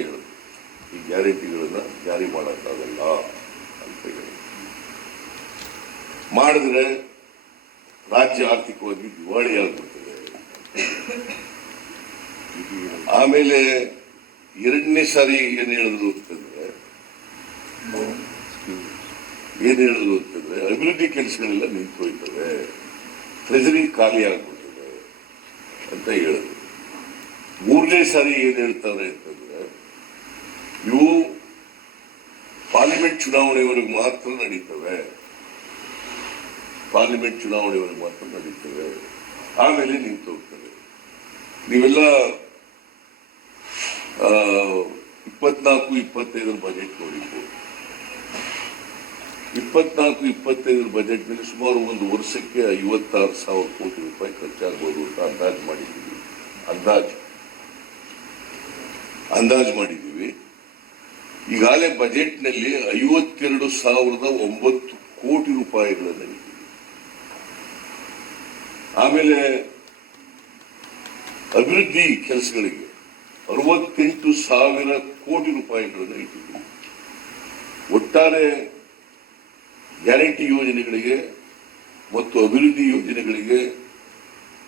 ಹೇಳಿದ್ರು. ಈ ಗ್ಯಾರಂಟಿಗಳನ್ನ ಜಾರಿ ಮಾಡೋಕ್ಕಾಗಲ್ಲ ಅಂತ ಹೇಳಿ ಮಾಡಿದ್ರೆ ರಾಜ್ಯ ಆರ್ಥಿಕವಾಗಿ ದಿವಾಳಿ ಆಗ್ಬಿಡ್ತದೆ. ಆಮೇಲೆ ಎರಡನೇ ಸಾರಿ ಏನ್ ಹೇಳಿದ್ರು ಅಂತಂದ್ರೆ ಅಭಿವೃದ್ಧಿ ಕೆಲಸಗಳೆಲ್ಲ ನಿಂತು ಹೋಯ್ತವೆ, ಟ್ರೆಜರಿ ಖಾಲಿ ಆಗ್ಬಿಡ್ತದೆ ಅಂತ ಹೇಳಿದ್ರು. ಮೂರನೇ ಸಾರಿ ಏನ್ ಹೇಳ್ತಾರೆ ಅಂತಂದ್ರೆ ಇವು ಪಾರ್ಲಿಮೆಂಟ್ ಚುನಾವಣೆವರೆಗೂ ಮಾತ್ರ ನಡೀತವೆ, ಆಮೇಲೆ ನಿಂತು ಹೋಗ್ತವೆ. ನೀವೆಲ್ಲ 24-25 ಬಜೆಟ್ ನೋಡಿದ್ದು. 24-25 ಬಜೆಟ್ ನಲ್ಲಿ ಸುಮಾರು ಒಂದು ವರ್ಷಕ್ಕೆ 56,000 ಕೋಟಿ ರೂಪಾಯಿ ಖರ್ಚಾಗಬಹುದು ಅಂತ ಅಂದಾಜು ಮಾಡಿದ್ದೀವಿ. ಈಗಾಗಲೇ ಬಜೆಟ್ ನಲ್ಲಿ 52,009 ಕೋಟಿ ರೂಪಾಯಿಗಳನ್ನು ಇಟ್ಟಿದ್ದೀವಿ. ಆಮೇಲೆ ಅಭಿವೃದ್ಧಿ ಕೆಲಸಗಳಿಗೆ 68,000 ಕೋಟಿ ರೂಪಾಯಿಗಳನ್ನು ಇಟ್ಟಿದ್ದೀವಿ. ಒಟ್ಟಾರೆ ಗ್ಯಾರಂಟಿ ಯೋಜನೆಗಳಿಗೆ ಮತ್ತು ಅಭಿವೃದ್ಧಿ ಯೋಜನೆಗಳಿಗೆ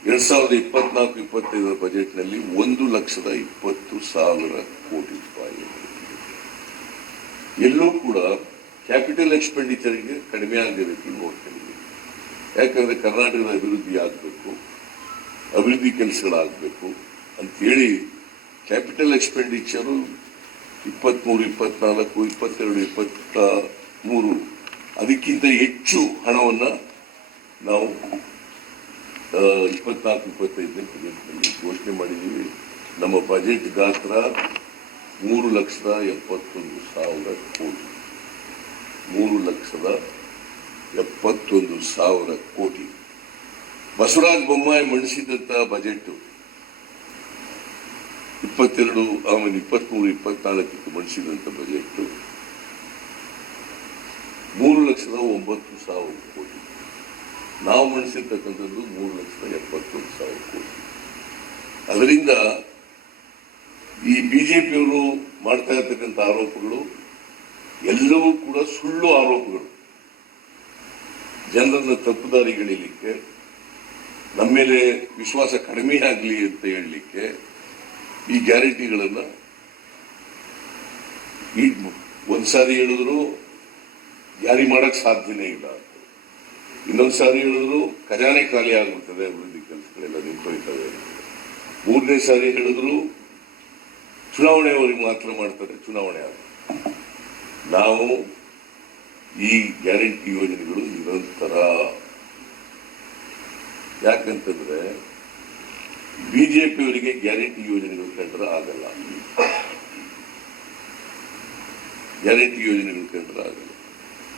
2024-25 ಬಜೆಟ್ನಲ್ಲಿ 1,20,000 ಕೋಟಿ ರೂಪಾಯಿ. ಎಲ್ಲೂ ಕೂಡ ಕ್ಯಾಪಿಟಲ್ ಎಕ್ಸ್ಪೆಂಡಿಚರ್ಗೆ ಕಡಿಮೆ ಆಗದ ರೀತಿ ನೋಡ್ಕೊಂಡಿದ್ದೀವಿ. ಯಾಕಂದ್ರೆ ಕರ್ನಾಟಕದ ಅಭಿವೃದ್ಧಿ ಆಗಬೇಕು, ಅಭಿವೃದ್ಧಿ ಕೆಲಸಗಳಾಗಬೇಕು ಅಂತೇಳಿ ಕ್ಯಾಪಿಟಲ್ ಎಕ್ಸ್ಪೆಂಡಿಚರು 23-24, 22-23 ಅದಕ್ಕಿಂತ ಹೆಚ್ಚು ಹಣವನ್ನು ನಾವು 24-25 ಬಜೆಟ್ನಲ್ಲಿ ಘೋಷಣೆ ಮಾಡಿದ್ದೀವಿ. ನಮ್ಮ ಬಜೆಟ್ ಗಾತ್ರ 3,71,000 ಕೋಟಿ. 3,71,000 ಕೋಟಿ. ಬಸವರಾಜ ಬೊಮ್ಮಾಯಿ ಮಂಡಿಸಿದಂತಹ ಬಜೆಟ್ 22 ಆಮೇಲೆ 23-24 ಮಂಡಿಸಿದಂತ ಬಜೆಟ್ 3,09,000 ಕೋಟಿ. ನಾವು ಮಂಡಿಸಿರ್ತಕ್ಕಂಥದ್ದು 3,71,000 ಕೋಟಿ. ಅದರಿಂದ ಈ ಬಿಜೆಪಿಯವರು ಮಾಡ್ತಾ ಇರ್ತಕ್ಕಂಥ ಆರೋಪಗಳು ಎಲ್ಲವೂ ಕೂಡ ಸುಳ್ಳು ಆರೋಪಗಳು. ಜನರನ್ನ ತಪ್ಪುದಾರಿಗಳಿಲಿಕ್ಕೆ, ನಮ್ಮ ಮೇಲೆ ವಿಶ್ವಾಸ ಕಡಿಮೆ ಆಗಲಿ ಅಂತ ಹೇಳಲಿಕ್ಕೆ ಈ ಗ್ಯಾರಂಟಿಗಳನ್ನ ಒಂದ್ಸಾರಿ ಹೇಳಿದ್ರು ಜಾರಿ ಮಾಡಕ್ ಸಾಧ್ಯನೇ ಇಲ್ಲ, ಇನ್ನೊಂದು ಸಾರಿ ಹೇಳಿದ್ರು ಖಜಾನೆ ಖಾಲಿ ಆಗ್ಬಿಡ್ತದೆ, ಅಭಿವೃದ್ಧಿ ಕೆಲಸಗಳೆಲ್ಲ ನಿಂತೋಯ್ತವೆ. ಮೂರನೇ ಸಾರಿ ಹೇಳಿದ್ರು ಚುನಾವಣೆಯವರೆಗೆ ಮಾತ್ರ ಮಾಡ್ತಾರೆ, ಚುನಾವಣೆ ಆಗ. ನಾವು ಈ ಗ್ಯಾರಂಟಿ ಯೋಜನೆಗಳು ನಿರಂತರ. ಯಾಕಂತಂದ್ರೆ ಬಿಜೆಪಿಯವರಿಗೆ ಗ್ಯಾರಂಟಿ ಯೋಜನೆಗಳು ಕಂಡ್ರೆ ಆಗಲ್ಲ,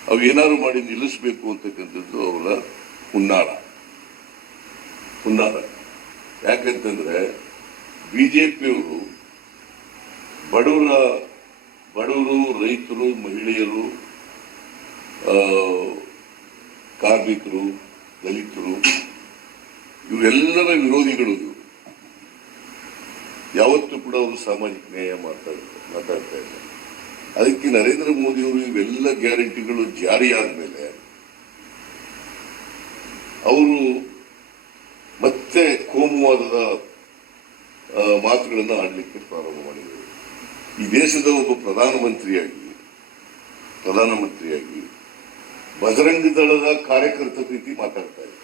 ಅವು ಏನಾದ್ರು ಮಾಡಿ ನಿಲ್ಲಿಸಬೇಕು ಅಂತಕ್ಕಂಥದ್ದು ಅವರ ಹುನ್ನಾರ. ಯಾಕಂತಂದ್ರೆ ಬಿಜೆಪಿಯವರು ಬಡವರು, ರೈತರು, ಮಹಿಳೆಯರು, ಕಾರ್ಮಿಕರು, ದಲಿತರು ಇವರೆಲ್ಲರ ವಿರೋಧಿಗಳು. ಯಾವತ್ತೂ ಕೂಡ ಅವರು ಸಾಮಾಜಿಕ ನ್ಯಾಯ ಮಾತಾಡ್ತಾ ಇದ್ದಾರೆ. ಅದಕ್ಕೆ ನರೇಂದ್ರ ಮೋದಿಯವರು ಇವೆಲ್ಲ ಗ್ಯಾರಂಟಿಗಳು ಜಾರಿಯಾದ ಮೇಲೆ ಅವರು ಮತ್ತೆ ಕೋಮುವಾದದ ಮಾತುಗಳನ್ನು ಆಡಲಿಕ್ಕೆ ಪ್ರಾರಂಭ ಮಾಡಿದರು. ಈ ದೇಶದ ಒಬ್ಬ ಪ್ರಧಾನಮಂತ್ರಿಯಾಗಿ ಬಜರಂಗ ದಳದ ಕಾರ್ಯಕರ್ತರ ರೀತಿ ಮಾತಾಡ್ತಾ ಇದ್ದಾರೆ.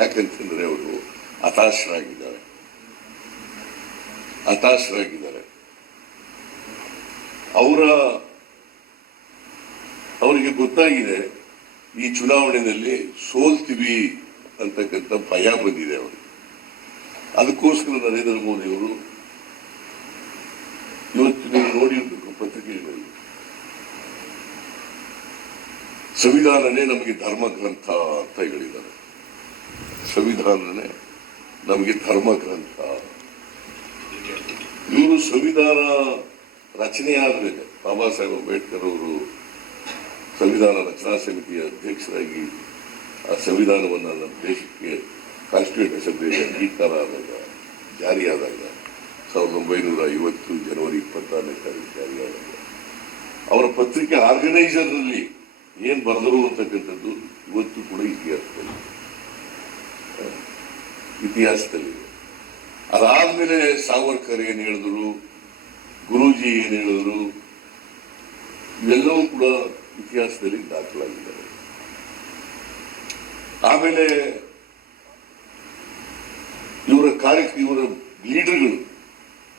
ಯಾಕಂತಂದ್ರೆ ಅವರು ಹತಾಶರಾಗಿದ್ದಾರೆ. ಅವರಿಗೆ ಗೊತ್ತಾಗಿದೆ ಈ ಚುನಾವಣೆಯಲ್ಲಿ ಸೋಲ್ತೀವಿ ಅಂತಕ್ಕಂಥ ಭಯ ಬಂದಿದೆ ಅವರಿಗೆ. ಅದಕ್ಕೋಸ್ಕರ ನರೇಂದ್ರ ಮೋದಿ ಅವರು ಇವತ್ತು ನೀವು ನೋಡಿರ್ಬೇಕು ಪತ್ರಿಕೆಗಳಲ್ಲಿ, ಸಂವಿಧಾನನೇ ನಮಗೆ ಧರ್ಮ ಗ್ರಂಥ ಅಂತ ಹೇಳಿದ್ದಾರೆ. ಸಂವಿಧಾನನೇ ನಮಗೆ ಧರ್ಮ ಗ್ರಂಥ. ಇವರು ಸಂವಿಧಾನ ರಚನೆಯಾದ ಮೇಲೆ ಬಾಬಾ ಸಾಹೇಬ್ ಅಂಬೇಡ್ಕರ್ ಅವರು ಸಂವಿಧಾನ ರಚನಾ ಸಮಿತಿಯ ಅಧ್ಯಕ್ಷರಾಗಿ ಆ ಸಂವಿಧಾನವನ್ನು ನಮ್ಮ ದೇಶಕ್ಕೆ ಕಾನ್ಸ್ಟಿಟ್ಯೂಂಟ್ ಅಸೆಂಬ್ಲಿಗೆ ಅಂಗೀಕಾರ ಆದಾಗ ಜಾರಿಯಾದಾಗ 1950 ಜನವರಿ 26ನೇ ತಾರೀಕು ಜಾರಿಯಾದಾಗ ಅವರ ಪತ್ರಿಕೆ ಆರ್ಗನೈಸರ್ನಲ್ಲಿ ಏನ್ ಬರೆದರು ಅಂತಕ್ಕಂಥದ್ದು ಇವತ್ತು ಕೂಡ ಇತಿಹಾಸದಲ್ಲಿ. ಅದಾದ್ಮೇಲೆ ಸಾವರ್ಕರ್ ಏನ್ ಹೇಳಿದ್ರು, ಗುರೂಜಿ ಏನ್ ಹೇಳಿದ್ರು, ಇವೆಲ್ಲವೂ ಕೂಡ ಇತಿಹಾಸದಲ್ಲಿ ದಾಖಲಾಗಿದ್ದಾರೆ. ಆಮೇಲೆ ಇವರ ಲೀಡರ್ಗಳು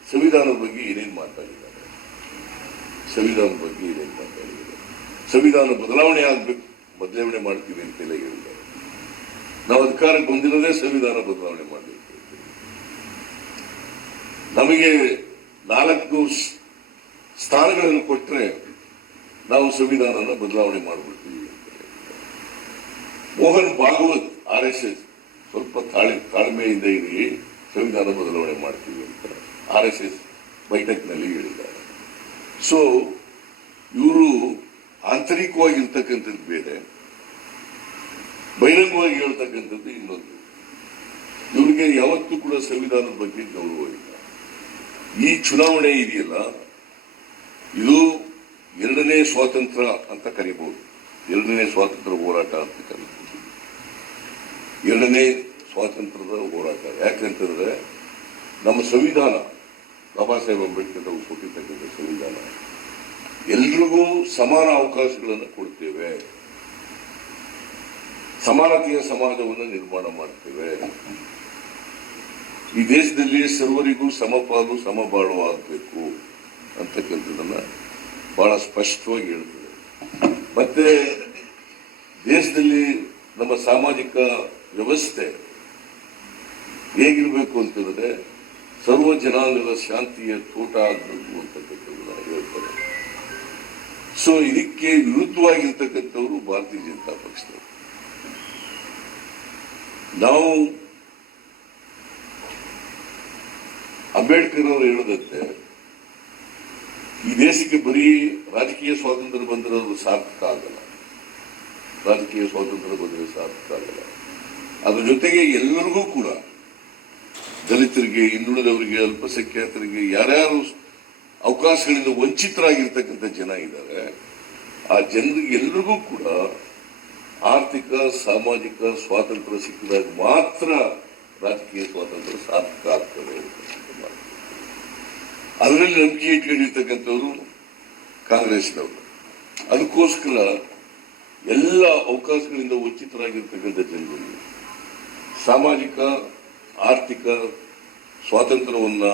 ಸಂವಿಧಾನದ ಬಗ್ಗೆ ಏನೇನು ಮಾತಾಡಿದ್ದಾರೆ, ಸಂವಿಧಾನ ಬದಲಾವಣೆ ಆಗ್ಬೇಕು, ಬದಲಾವಣೆ ಮಾಡ್ತೀವಿ ಅಂತೆಲ್ಲ ಹೇಳಿದ್ದಾರೆ. ನಾವು ಅಧಿಕಾರಕ್ಕೆ ಬಂದಿರೋದೇ ಸಂವಿಧಾನ ಬದಲಾವಣೆ ಮಾಡಬೇಕು. ನಮಗೆ 4 ಸ್ಥಾನಗಳನ್ನು ಕೊಟ್ಟರೆ ನಾವು ಸಂವಿಧಾನನ ಬದಲಾವಣೆ ಮಾಡಿಬಿಡ್ತೀವಿ ಅಂತ. ಮೋಹನ್ ಭಾಗವತ್ RSS ಸ್ವಲ್ಪ ತಾಳ್ಮೆಯಿಂದ ಇರಿ, ಸಂವಿಧಾನ ಬದಲಾವಣೆ ಮಾಡ್ತೀವಿ ಅಂತ RSS ಬೈಠಕ್ನಲ್ಲಿ ಹೇಳಿದ್ದಾರೆ. ಸೊ ಇವರು ಆಂತರಿಕವಾಗಿರ್ತಕ್ಕಂಥದ್ದು ಬೇರೆ, ಬಹಿರಂಗವಾಗಿ ಹೇಳ್ತಕ್ಕಂಥದ್ದು ಇನ್ನೊಂದು. ಇವರಿಗೆ ಯಾವತ್ತೂ ಕೂಡ ಸಂವಿಧಾನದ ಬಗ್ಗೆ ಗೌರವ ಇಲ್ಲ. ಈ ಚುನಾವಣೆ ಇದೆಯಲ್ಲ, ಇದು 2ನೇ ಸ್ವಾತಂತ್ರ್ಯ ಅಂತ ಕರಿಬಹುದು, 2ನೇ ಸ್ವಾತಂತ್ರ್ಯ ಹೋರಾಟ ಅಂತ ಕರಿಬಹುದು. 2ನೇ ಸ್ವಾತಂತ್ರ್ಯದ ಹೋರಾಟ. ಯಾಕಂತಂದ್ರೆ ನಮ್ಮ ಸಂವಿಧಾನ, ಬಾಬಾ ಸಾಹೇಬ್ ಅಂಬೇಡ್ಕರ್ ಅವರು ಕೊಟ್ಟಿರ್ತಕ್ಕಂಥ ಸಂವಿಧಾನ ಎಲ್ರಿಗೂ ಸಮಾನ ಅವಕಾಶಗಳನ್ನು ಕೊಡ್ತೇವೆ, ಸಮಾನತೆಯ ಸಮಾಜವನ್ನು ನಿರ್ಮಾಣ ಮಾಡ್ತೇವೆ, ಈ ದೇಶದಲ್ಲಿ ಸರ್ವರಿಗೂ ಸಮಪಾಲು ಸಮಬಾಳು ಆಗಬೇಕು ಅಂತಕ್ಕಂಥದ್ದನ್ನ ಬಹಳ ಸ್ಪಷ್ಟವಾಗಿ ಹೇಳ್ತದೆ. ಮತ್ತೆ ದೇಶದಲ್ಲಿ ನಮ್ಮ ಸಾಮಾಜಿಕ ವ್ಯವಸ್ಥೆ ಹೇಗಿರ್ಬೇಕು ಅಂತಂದ್ರೆ ಸರ್ವ ಜನಾಂಗದ ಶಾಂತಿಯ ತೋಟ ಆಗಬೇಕು ಅಂತಕ್ಕಂಥದ್ದನ್ನ ಹೇಳ್ತಾರೆ. ಸೊ ಇದಕ್ಕೆ ವಿರುದ್ಧವಾಗಿರ್ತಕ್ಕಂಥವ್ರು ಭಾರತೀಯ ಜನತಾ ಪಕ್ಷದವರು. ನಾವು ಅಂಬೇಡ್ಕರ್ ಅವರು ಹೇಳದಂತೆ ಈ ದೇಶಕ್ಕೆ ಬರೀ ರಾಜಕೀಯ ಸ್ವಾತಂತ್ರ್ಯ ಬಂದಿರೋದು ಸಾರ್ಥಕ ಆಗಲ್ಲ, ರಾಜಕೀಯ ಸ್ವಾತಂತ್ರ್ಯ ಬಂದರೆ ಸಾರ್ಥಕ ಆಗಲ್ಲ. ಅದ್ರ ಜೊತೆಗೆ ಎಲ್ಲರಿಗೂ ಕೂಡ, ದಲಿತರಿಗೆ, ಹಿಂದುಳಿದವರಿಗೆ, ಅಲ್ಪಸಂಖ್ಯಾತರಿಗೆ, ಯಾರ್ಯಾರು ಅವಕಾಶಗಳಿಂದ ವಂಚಿತರಾಗಿರ್ತಕ್ಕಂಥ ಜನ ಇದ್ದಾರೆ, ಆ ಜನರಿಗೆ ಎಲ್ಲರಿಗೂ ಕೂಡ ಆರ್ಥಿಕ ಸಾಮಾಜಿಕ ಸ್ವಾತಂತ್ರ್ಯ ಸಿಕ್ಕಿದಾಗ ಮಾತ್ರ ರಾಜಕೀಯ ಸ್ವಾತಂತ್ರ್ಯ ಸಾರ್ಥಕ ಆಗ್ತದೆ. ಅದರಲ್ಲಿ ನಂಬಿಕೆ ಇಟ್ಕೊಂಡಿರ್ತಕ್ಕಂಥವ್ರು ಕಾಂಗ್ರೆಸ್ನವರು. ಅದಕ್ಕೋಸ್ಕರ ಎಲ್ಲ ಅವಕಾಶಗಳಿಂದ ವಂಚಿತರಾಗಿರ್ತಕ್ಕಂಥ ಜನರಿಗೆ ಸಾಮಾಜಿಕ ಆರ್ಥಿಕ ಸ್ವಾತಂತ್ರ್ಯವನ್ನ,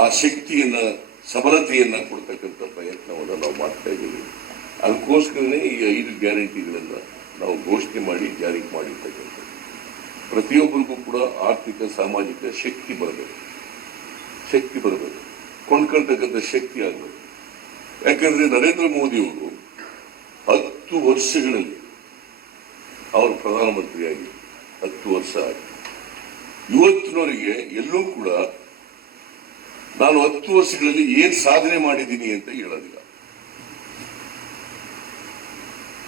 ಆ ಶಕ್ತಿಯನ್ನ, ಸಬಲತೆಯನ್ನ ಕೊಡ್ತಕ್ಕಂಥ ಪ್ರಯತ್ನವನ್ನು ನಾವು ಮಾಡ್ತಾ ಇದ್ದೀವಿ. ಅದಕ್ಕೋಸ್ಕರನೇ ಈ 5 ಗ್ಯಾರಂಟಿಗಳನ್ನ ನಾವು ಘೋಷಣೆ ಮಾಡಿ ಜಾರಿಗೆ ಮಾಡಿರ್ತಕ್ಕಂಥದ್ದು. ಪ್ರತಿಯೊಬ್ಬರಿಗೂ ಕೂಡ ಆರ್ಥಿಕ ಸಾಮಾಜಿಕ ಶಕ್ತಿ ಬರಬೇಕು, ಕೊಂಡ್ಕೊಳ್ತಕ್ಕಂಥ ಶಕ್ತಿ ಆಗಬೇಕು. ಯಾಕಂದ್ರೆ ನರೇಂದ್ರ ಮೋದಿ ಅವರು 10 ವರ್ಷಗಳಲ್ಲಿ ಅವರು ಪ್ರಧಾನಮಂತ್ರಿಯಾಗಿ 10 ವರ್ಷ ಆಗಿ ಇವತ್ತಿನವರೆಗೆ ಎಲ್ಲೂ ಕೂಡ ನಾನು 10 ವರ್ಷಗಳಲ್ಲಿ ಏನ್ ಸಾಧನೆ ಮಾಡಿದ್ದೀನಿ ಅಂತ ಹೇಳೋದಿಲ್ಲ.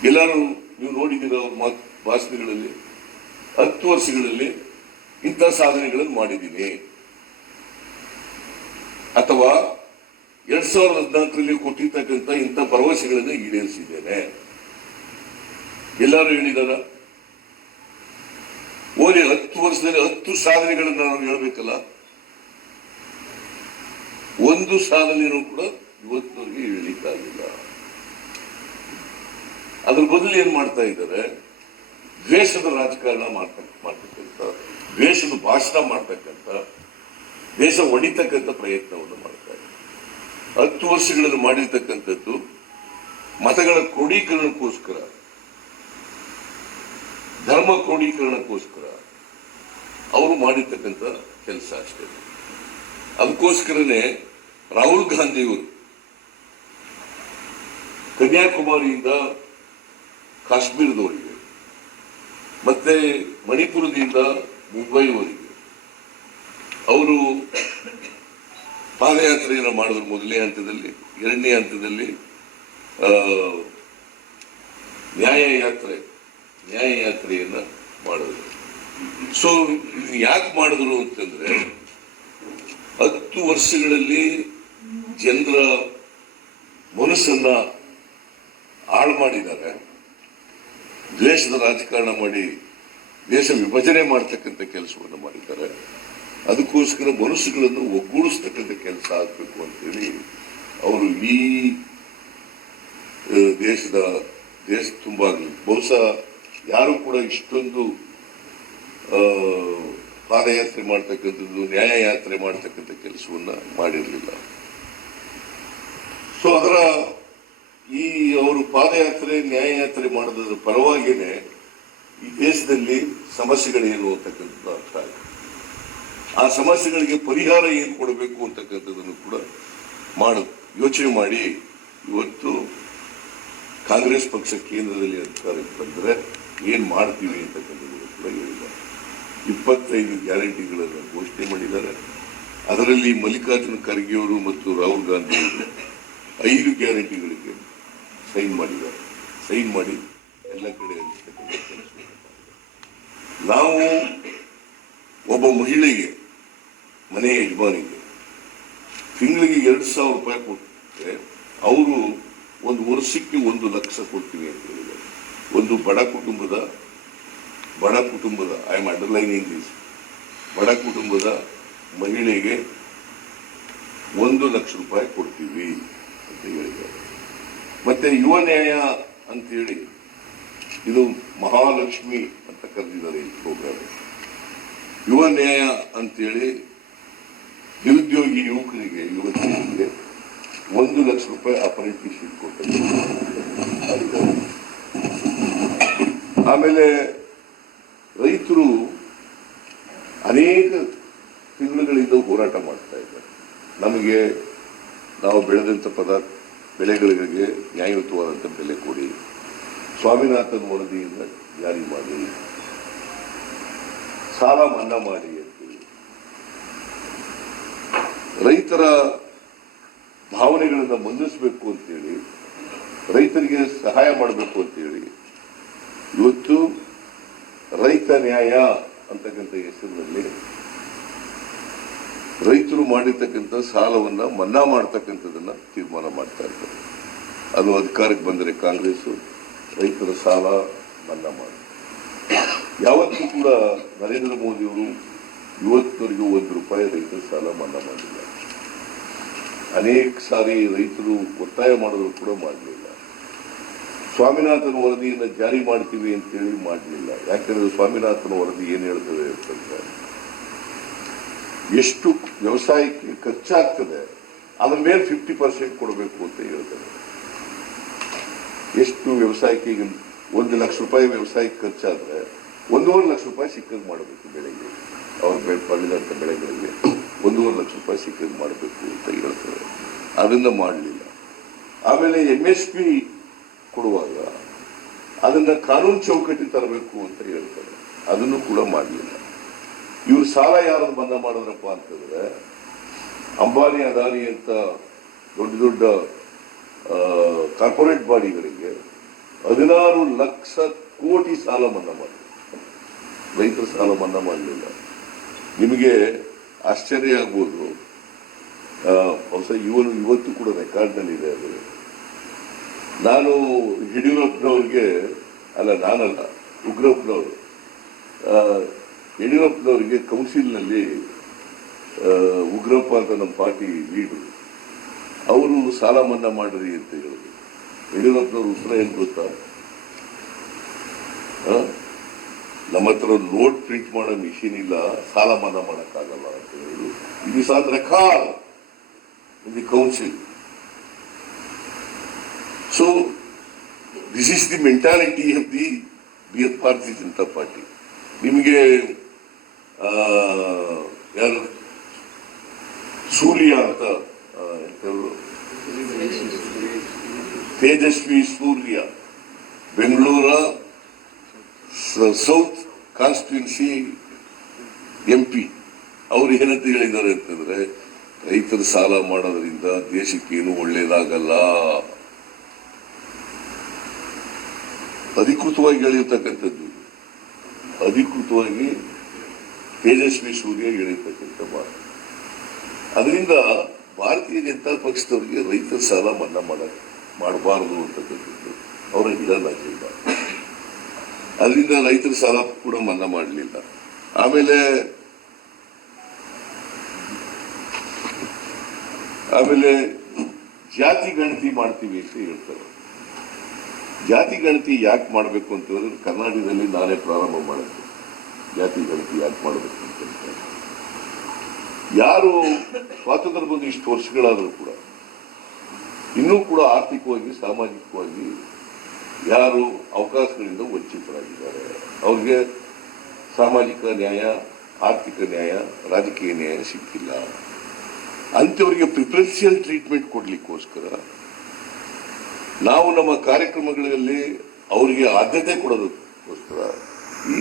ಎಲ್ಲರೂ ನೀವು ನೋಡಿದ್ದೀರ ಅವ್ರ ಭಾಷಣಗಳಲ್ಲಿ 10 ವರ್ಷಗಳಲ್ಲಿ ಇಂಥ ಸಾಧನೆಗಳನ್ನು ಮಾಡಿದ್ದೀನಿ, ಅಥವಾ 2014ರಲ್ಲಿ ಕೊಟ್ಟಿರ್ತಕ್ಕಂಥ ಇಂಥ ಭರವಸೆಗಳನ್ನು ಈಡೇರಿಸಿದ್ದೇನೆ ಎಲ್ಲರೂ ಹೇಳಿದಾರ? ಓಲಿ 10 ವರ್ಷದಲ್ಲಿ 10 ಸಾಧನೆಗಳನ್ನು ನಾವು ಹೇಳಬೇಕಲ್ಲ. ಒಂದು ಸಾಧನೆಯೂ ಕೂಡ ಇವತ್ತಿನವರೆಗೆ ಹೇಳಲಿಕ್ಕಾಗಿಲ್ಲ. ಅದ್ರ ಬದಲು ಏನ್ ಮಾಡ್ತಾ ಇದ್ದಾರೆ? ದ್ವೇಷದ ರಾಜಕಾರಣ ಮಾಡ್ತಕ್ಕಂಥ, ದ್ವೇಷದ ಭಾಷಣ ಮಾಡ್ತಕ್ಕಂಥ, ದೇಶ ಒಡಿತಕ್ಕಂಥ ಪ್ರಯತ್ನವನ್ನು ಮಾಡ್ತಾ ಇದ್ದಾರೆ. 10 ವರ್ಷಗಳಲ್ಲಿ ಮಾಡಿರ್ತಕ್ಕಂಥದ್ದು ಮತಗಳ ಕ್ರೋಢೀಕರಣಕ್ಕೋಸ್ಕರ, ಧರ್ಮ ಕ್ರೋಢೀಕರಣಕ್ಕೋಸ್ಕರ ಅವರು ಮಾಡಿರ್ತಕ್ಕಂಥ ಕೆಲಸ ಅಷ್ಟೇ. ಅದಕ್ಕೋಸ್ಕರನೇ ರಾಹುಲ್ ಗಾಂಧಿಯವರು ಕನ್ಯಾಕುಮಾರಿಯಿಂದ ಕಾಶ್ಮೀರದವರೆಗೆ ಮತ್ತೆ ಮಣಿಪುರದಿಂದ ಮುಂಬೈವರೆಗೆ ಅವರು ಪಾದಯಾತ್ರೆಯನ್ನು ಮಾಡಿದ್ರು. ಮೊದಲನೇ ಹಂತದಲ್ಲಿ, 2ನೇ ಹಂತದಲ್ಲಿ ನ್ಯಾಯ ಯಾತ್ರೆಯನ್ನ ಮಾಡಿದ್ರು. ಸೊ ಯಾಕೆ ಮಾಡಿದ್ರು ಅಂತಂದ್ರೆ 10 ವರ್ಷಗಳಲ್ಲಿ ಜನರ ಮನಸ್ಸನ್ನ ಹಾಳು ಮಾಡಿದ್ದಾರೆ, ದ್ವೇಷದ ರಾಜಕಾರಣ ಮಾಡಿ ದೇಶ ವಿಭಜನೆ ಮಾಡ್ತಕ್ಕಂಥ ಕೆಲಸವನ್ನು ಮಾಡಿದ್ದಾರೆ. ಅದಕ್ಕೋಸ್ಕರ ಮನಸ್ಸುಗಳನ್ನು ಒಗ್ಗೂಡಿಸ್ತಕ್ಕಂಥ ಕೆಲಸ ಆಗಬೇಕು ಅಂತೇಳಿ ಅವರು ಈ ದೇಶ ತುಂಬಾ ಬಹುಶಃ ಯಾರು ಕೂಡ ಇಷ್ಟೊಂದು ಪಾದಯಾತ್ರೆ ಮಾಡ್ತಕ್ಕಂಥದ್ದು, ನ್ಯಾಯಯಾತ್ರೆ ಮಾಡ್ತಕ್ಕಂಥ ಕೆಲಸವನ್ನ ಮಾಡಿರಲಿಲ್ಲ. ಸೊ ಅದರ ಈ ಅವರು ಪಾದಯಾತ್ರೆ ನ್ಯಾಯಯಾತ್ರೆ ಮಾಡೋದ್ರ ಪರವಾಗಿನೇ ಈ ದೇಶದಲ್ಲಿ ಸಮಸ್ಯೆಗಳೇನು ಅಂತಕ್ಕಂಥದ್ದು ಅರ್ಥ ಆಗಿದೆ. ಆ ಸಮಸ್ಯೆಗಳಿಗೆ ಪರಿಹಾರ ಏನು ಕೊಡಬೇಕು ಅಂತಕ್ಕಂಥದ್ದನ್ನು ಕೂಡ ಯೋಚನೆ ಮಾಡಿ ಇವತ್ತು ಕಾಂಗ್ರೆಸ್ ಪಕ್ಷ ಕೇಂದ್ರದಲ್ಲಿ ಅಧಿಕಾರಕ್ಕೆ ಬಂದರೆ ಏನ್ ಮಾಡ್ತೀವಿ ಅಂತಕ್ಕಂಥದ್ದು ಕೂಡ ಹೇಳಿದ್ದಾರೆ. 25 ಗ್ಯಾರಂಟಿಗಳನ್ನು ಘೋಷಣೆ ಮಾಡಿದ್ದಾರೆ. ಅದರಲ್ಲಿ ಮಲ್ಲಿಕಾರ್ಜುನ ಖರ್ಗೆ ಅವರು ಮತ್ತು ರಾಹುಲ್ ಗಾಂಧಿ ಅವರು 5 ಗ್ಯಾರಂಟಿಗಳಿಗೆ ಸೈನ್ ಮಾಡಿದ್ದಾರೆ. ಸೈನ್ ಮಾಡಿ ಎಲ್ಲ ಕಡೆ ಹಂಚತಕ್ಕಂಥ ಕೆಲಸ. ನಾವು ಒಬ್ಬ ಮಹಿಳೆಗೆ, ಮನೆ ಯಜಮಾನಿಗೆ ತಿಂಗಳಿಗೆ 2,000 ರೂಪಾಯಿ ಕೊಟ್ಟರೆ ಅವರು ಒಂದು ವರ್ಷಕ್ಕೆ 1 ಲಕ್ಷ ಕೊಡ್ತೀವಿ ಅಂತ ಹೇಳಿದ್ದಾರೆ. ಒಂದು ಬಡ ಕುಟುಂಬದ ಐ ಆಮ್ ಅಂಡರ್ಲೈನಿಂಗ್ ದಿಸ್, ಬಡ ಕುಟುಂಬದ ಮಹಿಳೆಗೆ 1 ಲಕ್ಷ ರೂಪಾಯಿ ಕೊಡ್ತೀವಿ ಅಂತ ಹೇಳಿದ್ದಾರೆ. ಮತ್ತೆ ಯುವ ನ್ಯಾಯ ಅಂತೇಳಿ ಇದು ಮಹಾಲಕ್ಷ್ಮಿ ಅಂತ ಕರೆದಿದ್ದಾರೆ ಈ ಪ್ರೋಗ್ರಾಮ್. ಯುವ ನ್ಯಾಯ ಅಂತೇಳಿ ನಿರುದ್ಯೋಗಿ ಯುವಕರಿಗೆ, ಯುವತಿಯರಿಗೆ 1 ಲಕ್ಷ ರೂಪಾಯಿ ಅಪ್ರೆಂಟಿಸ್ಶಿಪ್ ಕೊಡ್ತಾರೆ. ಆಮೇಲೆ ರೈತರು ಅನೇಕ ತಿಂಗಳುಗಳಿಂದ ಹೋರಾಟ ಮಾಡ್ತಾ ಇದ್ದಾರೆ. ನಮಗೆ ನಾವು ಬೆಳೆದಂಥ ಬೆಳೆಗಳಿಗೆ ನ್ಯಾಯಯುತವಾದಂಥ ಬೆಲೆ ಕೊಡಿ, ಸ್ವಾಮಿನಾಥನ್ ವರದಿಯಿಂದ ಜಾರಿ ಮಾಡಿ, ಸಾಲ ಮನ್ನಾ ಮಾಡಿ ಅಂತೇಳಿ ರೈತರ ಭಾವನೆಗಳನ್ನು ಮನ್ನಿಸಬೇಕು ಅಂತೇಳಿ, ರೈತರಿಗೆ ಸಹಾಯ ಮಾಡಬೇಕು ಅಂತೇಳಿ ಇವತ್ತು ರೈತ ನ್ಯಾಯ ಅಂತಕ್ಕಂಥ ಹೆಸರಿನಲ್ಲಿ ರೈತರು ಮಾಡಿರ್ತಕ್ಕಂಥ ಸಾಲವನ್ನ ಮನ್ನಾ ಮಾಡ್ತಕ್ಕಂಥದನ್ನ ತೀರ್ಮಾನ ಮಾಡ್ತಾ ಇದ್ದಾರೆ. ಅದು ಅಧಿಕಾರಕ್ಕೆ ಬಂದರೆ ಕಾಂಗ್ರೆಸ್ ರೈತರ ಸಾಲ ಮನ್ನಾ ಮಾಡಿ, ಯಾವತ್ತೂ ಕೂಡ ನರೇಂದ್ರ ಮೋದಿಯವರು ಇವತ್ತಿನವರೆಗೂ 1 ರೂಪಾಯಿ ರೈತರ ಸಾಲ ಮನ್ನಾ ಮಾಡಿಲ್ಲ. ಅನೇಕ ಸಾರಿ ರೈತರು ಒತ್ತಾಯ ಮಾಡಿದ್ರು ಕೂಡ ಮಾಡಲಿಲ್ಲ. ಸ್ವಾಮಿನಾಥನ್ ವರದಿಯನ್ನು ಜಾರಿ ಮಾಡ್ತೀವಿ ಅಂತೇಳಿ ಮಾಡಲಿಲ್ಲ. ಯಾಕಂದ್ರೆ ಸ್ವಾಮಿನಾಥನ್ ವರದಿ ಏನು ಹೇಳ್ತದೆ ಅಂತಂದ್ರೆ, ಎಷ್ಟು ವ್ಯವಸಾಯಕ್ಕೆ ಖರ್ಚಾಗ್ತದೆ ಅದ್ರ ಮೇಲೆ 50% ಕೊಡಬೇಕು ಅಂತ ಹೇಳ್ತಾರೆ. ಎಷ್ಟು ವ್ಯವಸಾಯಕ್ಕೆ ಈಗ 1 ಲಕ್ಷ ರೂಪಾಯಿ ವ್ಯವಸಾಯಕ್ಕೆ ಖರ್ಚಾದ್ರೆ 1.5 ಲಕ್ಷ ರೂಪಾಯಿ ಸಿಕ್ಕಂಗೆ ಮಾಡಬೇಕು. ಬೆಳೆಗೆ ಅವ್ರು ಬೆಳೆದಂಥ ಬೆಳೆಗಳಿಗೆ 1.5 ಲಕ್ಷ ರೂಪಾಯಿ ಸಿಕ್ಕಂಗೆ ಮಾಡಬೇಕು ಅಂತ ಹೇಳ್ತಾರೆ. ಅದನ್ನ ಮಾಡಲಿಲ್ಲ. ಆಮೇಲೆ MSP ಕೊಡುವಾಗ ಅದನ್ನ ಕಾನೂನು ಚೌಕಟ್ಟು ತರಬೇಕು ಅಂತ ಹೇಳ್ತಾರೆ. ಅದನ್ನು ಕೂಡ ಮಾಡಲಿಲ್ಲ. ಇವ್ರು ಸಾಲ ಯಾರನ್ನು ಮನ್ನಾ ಮಾಡಿದ್ರಪ್ಪ ಅಂತಂದ್ರೆ, ಅಂಬಾನಿ ಅದಾನಿ ಅಂತ ದೊಡ್ಡ ದೊಡ್ಡ ಕಾರ್ಪೊರೇಟ್ ಬಾಡಿಗಳಿಗೆ 16 ಲಕ್ಷ ಕೋಟಿ ಸಾಲ ಮನ್ನಾ ಮಾಡಿದ್ರು. ರೈತರ ಸಾಲ ಮನ್ನಾ ಮಾಡಲಿಲ್ಲ. ನಿಮಗೆ ಆಶ್ಚರ್ಯ ಆಗ್ಬೋದು, ಬಹುಶಃ ಇವತ್ತು ಕೂಡ ರೆಕಾರ್ಡ್ನಲ್ಲಿದೆ ಅದು. ನಾನು ಯಡಿಯೂರಪ್ಪನವ್ರಿಗೆ ನಾನಲ್ಲ, ಉಗ್ರಪ್ಪನವರು ಯಡಿಯೂರಪ್ಪನವರಿಗೆ ಕೌನ್ಸಿಲ್ನಲ್ಲಿ ಉಗ್ರಪ್ಪ ಅಂತ ನಮ್ಮ ಪಾರ್ಟಿ ಲೀಡರ್, ಅವರು ಸಾಲ ಮನ್ನಾ ಮಾಡ್ರಿ ಅಂತ ಹೇಳಿದ್ರು. ಯಡಿಯೂರಪ್ಪನವ್ರ ಉತ್ತರ ಏನು ಗೊತ್ತಾ, ನಮ್ಮ ಹತ್ರ ನೋಟ್ ಪ್ರಿಂಟ್ ಮಾಡೋ ಮಿಷಿನ್ ಇಲ್ಲ, ಸಾಲ ಮನ್ನಾ ಮಾಡೋಕ್ಕಾಗಲ್ಲ ಅಂತ ಹೇಳಿದ್ರು. It is on record in the council. So this is the mentality of the Bharatiya Janata Party. ನಿಮಗೆ ಯಾರು ಸೂರ್ಯ ಅಂತ Tejasvi Surya, Bengaluru south constituency MP, ಅವ್ರು ಏನಂತ ಹೇಳಿದ್ದಾರೆ ಅಂತಂದ್ರೆ, ರೈತರ ಸಾಲ ಮಾಡೋದ್ರಿಂದ ದೇಶಕ್ಕೇನು ಒಳ್ಳೇದಾಗಲ್ಲ. ಅಧಿಕೃತವಾಗಿ ಹೇಳಿರ್ತಕ್ಕಂಥದ್ದು. ಅಧಿಕೃತವಾಗಿ ತೇಜಸ್ವಿ ಸೂರ್ಯ ಹೇಳಿರ್ತಕ್ಕಂಥ ಮಾತು. ಅದರಿಂದ ಭಾರತೀಯ ಜನತಾ ಪಕ್ಷದವರಿಗೆ ರೈತರ ಸಾಲ ಮನ್ನಾ ಮಾಡಬಾರದು ಅಂತಕ್ಕಂಥದ್ದು ಅವರ ಹಿಡಲಾಗಿಲ್ಲ. ಅದರಿಂದ ರೈತರ ಸಾಲ ಕೂಡ ಮನ್ನಾ ಮಾಡಲಿಲ್ಲ. ಆಮೇಲೆ ಜಾತಿ ಗಣತಿ ಮಾಡ್ತೀವಿ ಅಂತ ಹೇಳ್ತಾರೆ. ಜಾತಿ ಗಣತಿ ಯಾಕೆ ಮಾಡಬೇಕು ಅಂತ ಹೇಳಿದ್ರೆ ಕರ್ನಾಟಕದಲ್ಲಿ ನಾನೇ ಪ್ರಾರಂಭ ಮಾಡಿದ್ದೆ. ಜಾತಿ ಗಣತಿ ಯಾಕೆ ಮಾಡಬೇಕು ಅಂತ ಯಾರು ಸ್ವಾತಂತ್ರ್ಯ ಬಂದು ಇಷ್ಟು ವರ್ಷಗಳಾದರೂ ಕೂಡ ಇನ್ನೂ ಕೂಡ ಆರ್ಥಿಕವಾಗಿ ಸಾಮಾಜಿಕವಾಗಿ ಯಾರು ಅವಕಾಶಗಳಿಂದ ವಂಚಿತರಾಗಿದ್ದಾರೆ, ಅವ್ರಿಗೆ ಸಾಮಾಜಿಕ ನ್ಯಾಯ, ಆರ್ಥಿಕ ನ್ಯಾಯ, ರಾಜಕೀಯ ನ್ಯಾಯ ಸಿಕ್ಕಿಲ್ಲ. ಅಂಥವರಿಗೆ ಪ್ರಿಫರೆನ್ಷಿಯಲ್ ಟ್ರೀಟ್ಮೆಂಟ್ ಕೊಡ್ಲಿಕ್ಕೋಸ್ಕರ ನಾವು ನಮ್ಮ ಕಾರ್ಯಕ್ರಮಗಳಲ್ಲಿ ಅವರಿಗೆ ಆದ್ಯತೆ ಕೊಡೋದಕ್ಕೋಸ್ಕರ ಈ